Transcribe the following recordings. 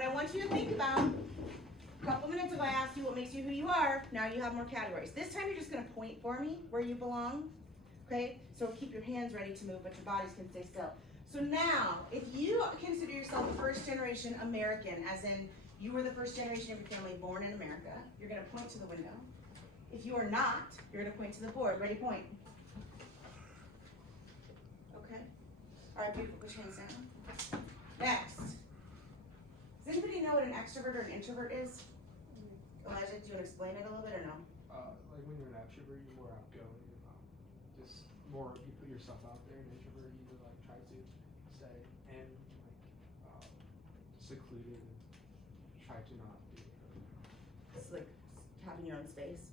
But I want you to think about, a couple minutes ago I asked you what makes you who you are. Now you have more categories. This time you're just going to point for me where you belong. Okay? So keep your hands ready to move, but your bodies can stay still. So now, if you consider yourself a first generation American, as in you were the first generation of your family born in America, you're going to point to the window. If you are not, you're going to point to the board. Ready, point. Okay? All right, beautiful. Put your hands down. Next. Does anybody know what an extrovert or an introvert is? Elijah, do you want to explain it a little bit or no? Like when you're an extrovert, you're more outgoing, just more, you put yourself out there. An introvert, you like try to stay in, like secluded and try to not be. It's like having your own space.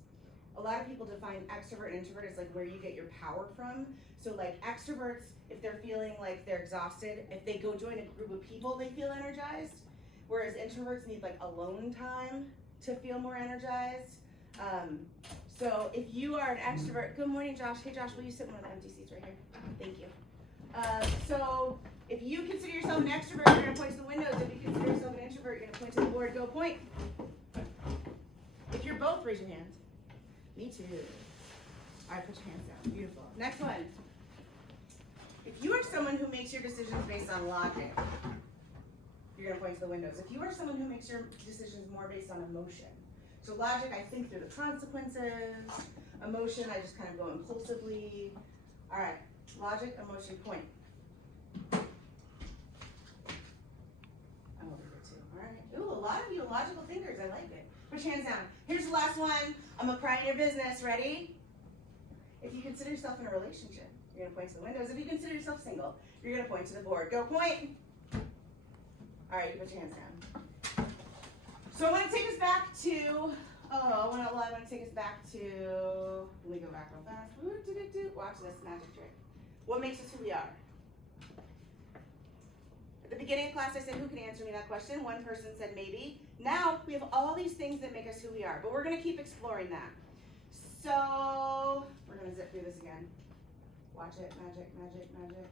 A lot of people define extrovert and introvert as like where you get your power from. So like extroverts, if they're feeling like they're exhausted, if they go join a group of people, they feel energized. Whereas introverts need like alone time to feel more energized. So if you are an extrovert, good morning, Josh. Hey, Josh, will you sit in one of the empty seats right here? Thank you. So if you consider yourself an extrovert, you're going to point to the windows. If you consider yourself an introvert, you're going to point to the board. Go point. If you're both, raise your hands. Me too. All right, put your hands down. Beautiful. Next one. If you are someone who makes your decisions based on logic, you're going to point to the windows. If you are someone who makes your decisions more based on emotion, so logic, I think through the consequences. Emotion, I just kind of go impulsively. All right, logic, emotion, point. I'm over here too. All right. Ooh, a lot of you are logical thinkers. I like it. Put your hands down. Here's the last one. I'm going to pry your business. Ready? If you consider yourself in a relationship, you're going to point to the windows. If you consider yourself single, you're going to point to the board. Go point. All right, you put your hands down. So I want to take us back to, I want to take us back to, let me go back real fast. Watch this magic trick. What makes us who we are? At the beginning of class, I said, who can answer me that question? One person said maybe. Now, we have all these things that make us who we are, but we're going to keep exploring that. So, we're going to zip through this again. Watch it, magic, magic, magic.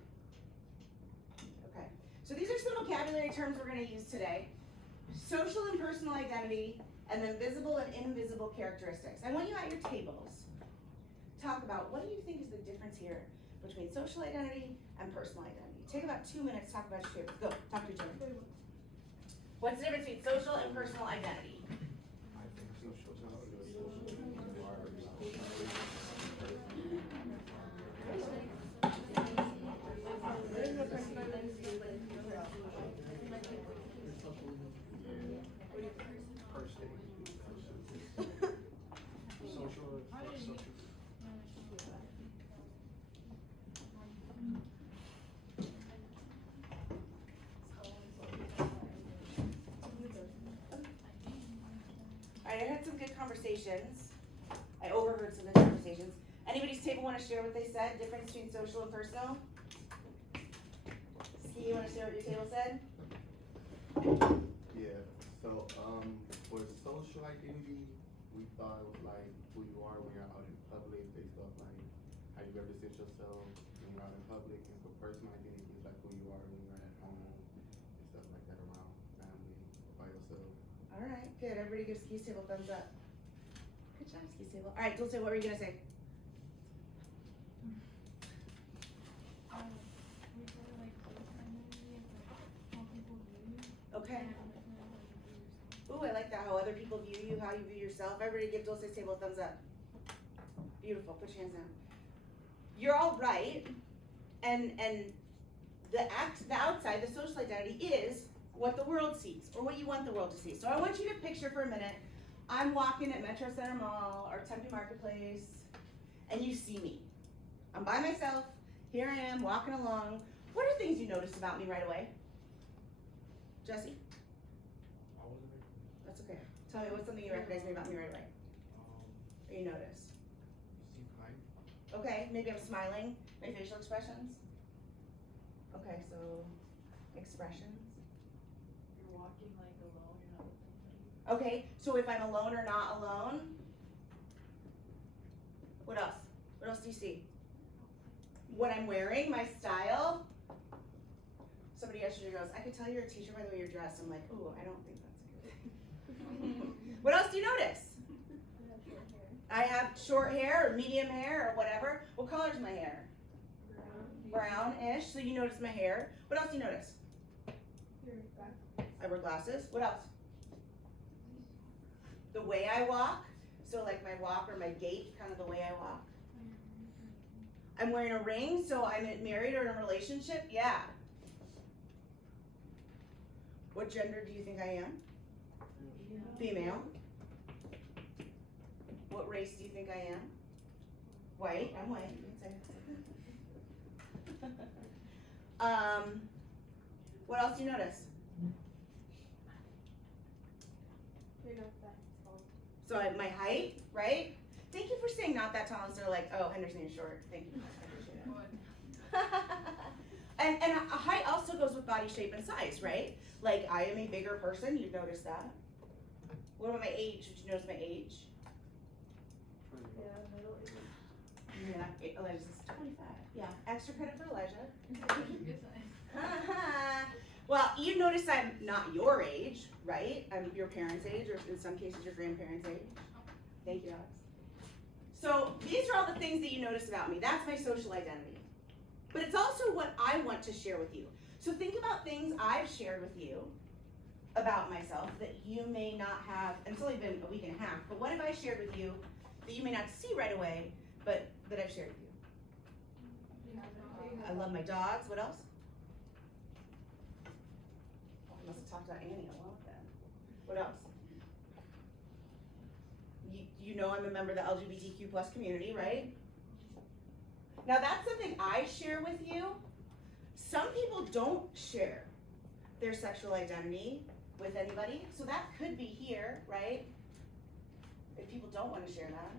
Okay, so these are some vocabulary terms we're going to use today. Social and personal identity, and then visible and invisible characteristics. I want you at your tables talk about what do you think is the difference here between social identity and personal identity. Take about 2 minutes to talk about your tables. Go, talk to each other. What's the difference between social and personal identity? I think social. I had some good conversations. I overheard some good conversations. Anybody's table want to share what they said? Difference between social and personal? Ski, you want to share what your table said? Yeah. So for social identity, we thought it was like who you are when you're out in public, based off like how you represent yourself when you're out in public. And for personal identity, it's like who you are when you're at home and stuff like that around family or by yourself. All right, good. Everybody give Ski's table a thumbs up. Good job, Ski's table. All right, Dulce, what were you gonna say? Okay. Ooh, I like that, how other people view you, how you view yourself. Everybody give Dulce's table a thumbs up. Beautiful, put your hands down. You're all right, and the outside, the social identity is what the world sees, or what you want the world to see. So I want you to picture for a minute, I'm walking at Metro Center Mall, or Tempe Marketplace, and you see me. I'm by myself, here I am, walking along. What are things you noticed about me right away? Jesse? I wasn't there. That's okay. Tell me, what's something you recognize about me right away? Or you notice? You seem kind. Okay, maybe I'm smiling. My facial expressions? Okay, so expressions. You're walking like alone, you're not with anybody. Okay, so if I'm alone or not alone? What else? What else do you see? What I'm wearing, my style. Somebody else yesterday goes, I could tell you're a teacher by the way you're dressed. I'm like, ooh, I don't think that's good. What else do you notice? I have short hair or medium hair or whatever. What color is my hair? Brownish. So you notice my hair. What else do you notice? I wear glasses. What else? The way I walk. So like my walk or my gait, kind of the way I walk. I'm wearing a ring, so I'm married or in a relationship. Yeah. What gender do you think I am? Female. What race do you think I am? White. I'm white. You can say. What else do you notice? So my height, right? Thank you for saying not that tall instead of like, oh, Henderson is short. Thank you. I appreciate it. and a height also goes with body shape and size, right? Like I am a bigger person. You've noticed that. What about my age? Did you notice my age? Yeah, Elijah's 25. Yeah, extra credit for Elijah. Well, you notice I'm not your age, right? I'm your parents' age, or in some cases your grandparents' age. Thank you, Alex. So these are all the things that you notice about me. That's my social identity. But it's also what I want to share with you. So think about things I've shared with you about myself that you may not have, and it's only been a week and a half, but what have I shared with you that you may not see right away, but that I've shared with you? I love my dogs. What else? I must have talked about Annie a lot then. What else? You know I'm a member of the LGBTQ plus community, right? Now that's something I share with you. Some people don't share their sexual identity with anybody, so that could be here, right? If people don't want to share that.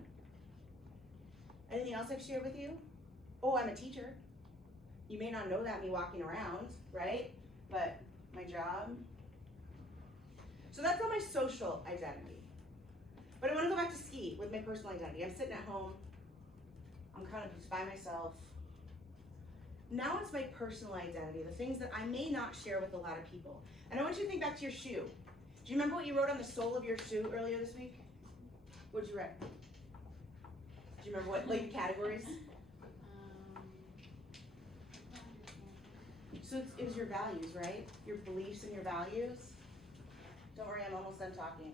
Anything else I've shared with you? Oh, I'm a teacher. You may not know that me walking around, right? But my job. So that's all my social identity. But I want to go back to ski with my personal identity. I'm sitting at home. I'm kind of just by myself. Now it's my personal identity, the things that I may not share with a lot of people. And I want you to think back to your shoe. Do you remember what you wrote on the sole of your shoe earlier this week? What did you write? Do you remember what like categories? So it was your values, right? Your beliefs and your values. Don't worry, I'm almost done talking.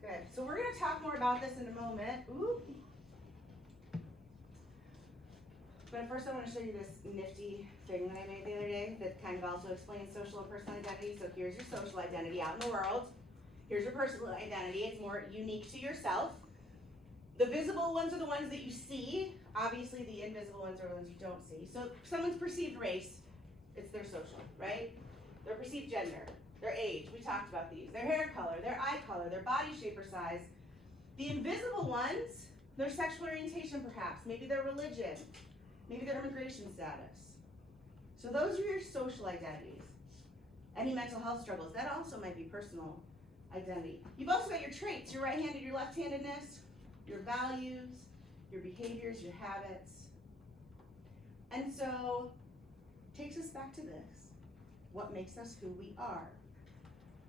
Good. So we're going to talk more about this in a moment. Ooh. But first I want to show you this nifty thing that I made the other day that kind of also explains social and personal identity. So here's your social identity out in the world. Here's your personal identity. It's more unique to yourself. The visible ones are the ones that you see. Obviously the invisible ones are the ones you don't see. So someone's perceived race, it's their social, right? Their perceived gender, their age, we talked about these. Their hair color, their eye color, their body shape or size. The invisible ones, their sexual orientation perhaps, maybe their religion, maybe their immigration status. So those are your social identities. Any mental health struggles, that also might be personal identity. You've also got your traits, your right-handed, your left-handedness, your values, your behaviors, your habits. And so, takes us back to this. What makes us who we are?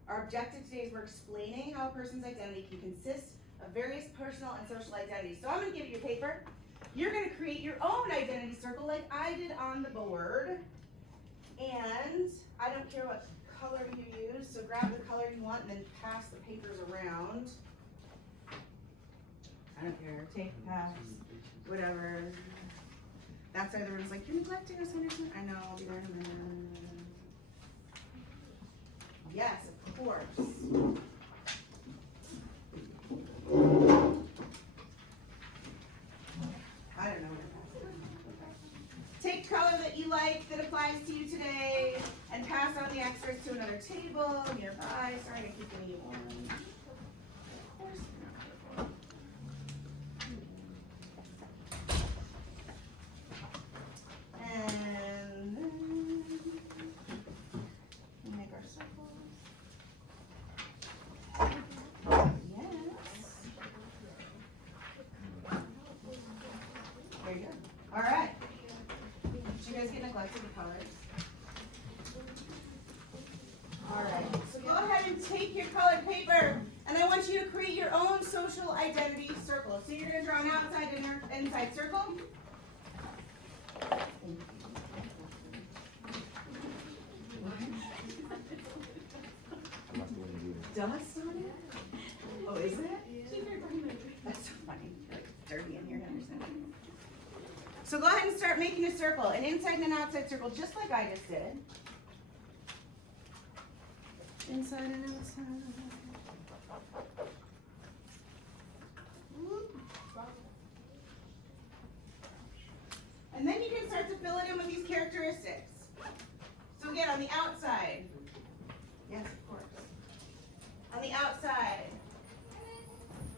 Our objective today is we're explaining how a person's identity can consist of various personal and social identities. So I'm going to give you a paper. You're going to create your own identity circle like I did on the board. And I don't care what color you use, so grab the color you want and then pass the papers around. I don't care. Take, pass, whatever. That side of the room's like, you're neglecting us, Henderson. I know, I'll be there in a minute. Yes, of course. I don't know what it is. Take color that you like that applies to you today and pass on the extras to another table nearby. Sorry to keep giving you one. Of course. And then we make our circles. Yes. There you go. All right. Did you guys get neglected with colors? Alright, so go ahead and take your colored paper, and I want you to create your own social identity circle. So you're gonna draw an outside and inside circle. Dust on it? Oh, is it? That's so funny. You're like dirty in here, Henderson. So go ahead and start making a circle, an inside and an outside circle, just like I just did. Inside and outside. Whoop. And then you can start to fill it in with these characteristics. So again, on the outside. Yes, of course. On the outside.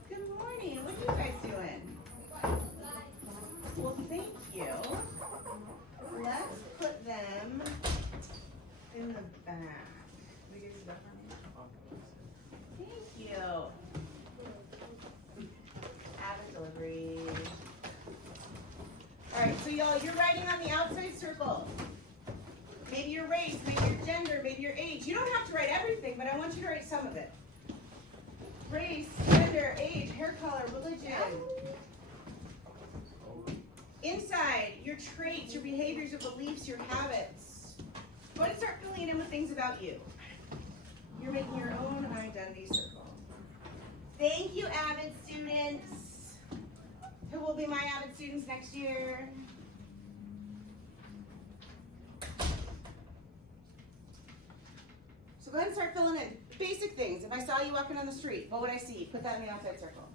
Good morning. What are you guys doing? Well, thank you. Let's put them in the back. Will you do that for me? Thank you. Avid delivery. Alright, so y'all, you're writing on the outside circle. Maybe your race, maybe your gender, maybe your age. You don't have to write everything, but I want you to write some of it. Race, gender, age, hair color, religion. Inside, your traits, your behaviors, your beliefs, your habits. Go ahead and start filling it in with things about you. You're making your own identity circle. Thank you, avid students. Who will be my avid students next year? So go ahead and start filling in basic things. If I saw you walking on the street, what would I see? Put that in the outside circle.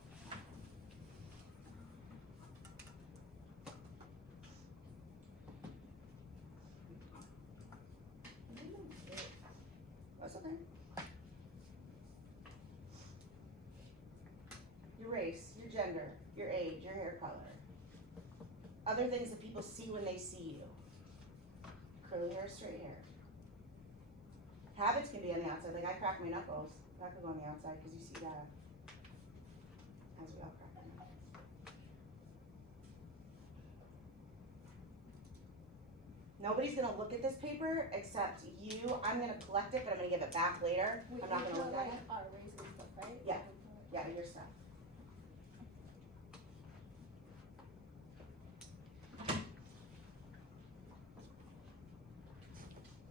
That's okay. Your race, your gender, your age, your hair color. Other things that people see when they see you. Curly hair, straight hair. Habits can be on the outside. Like I crack my knuckles. That could go on the outside because you see that. As we all crack our knuckles. Nobody's gonna look at this paper except you. I'm gonna collect it, but I'm gonna give it back later. I'm not gonna look at it. Our race and stuff, right? Yeah. Yeah, your stuff.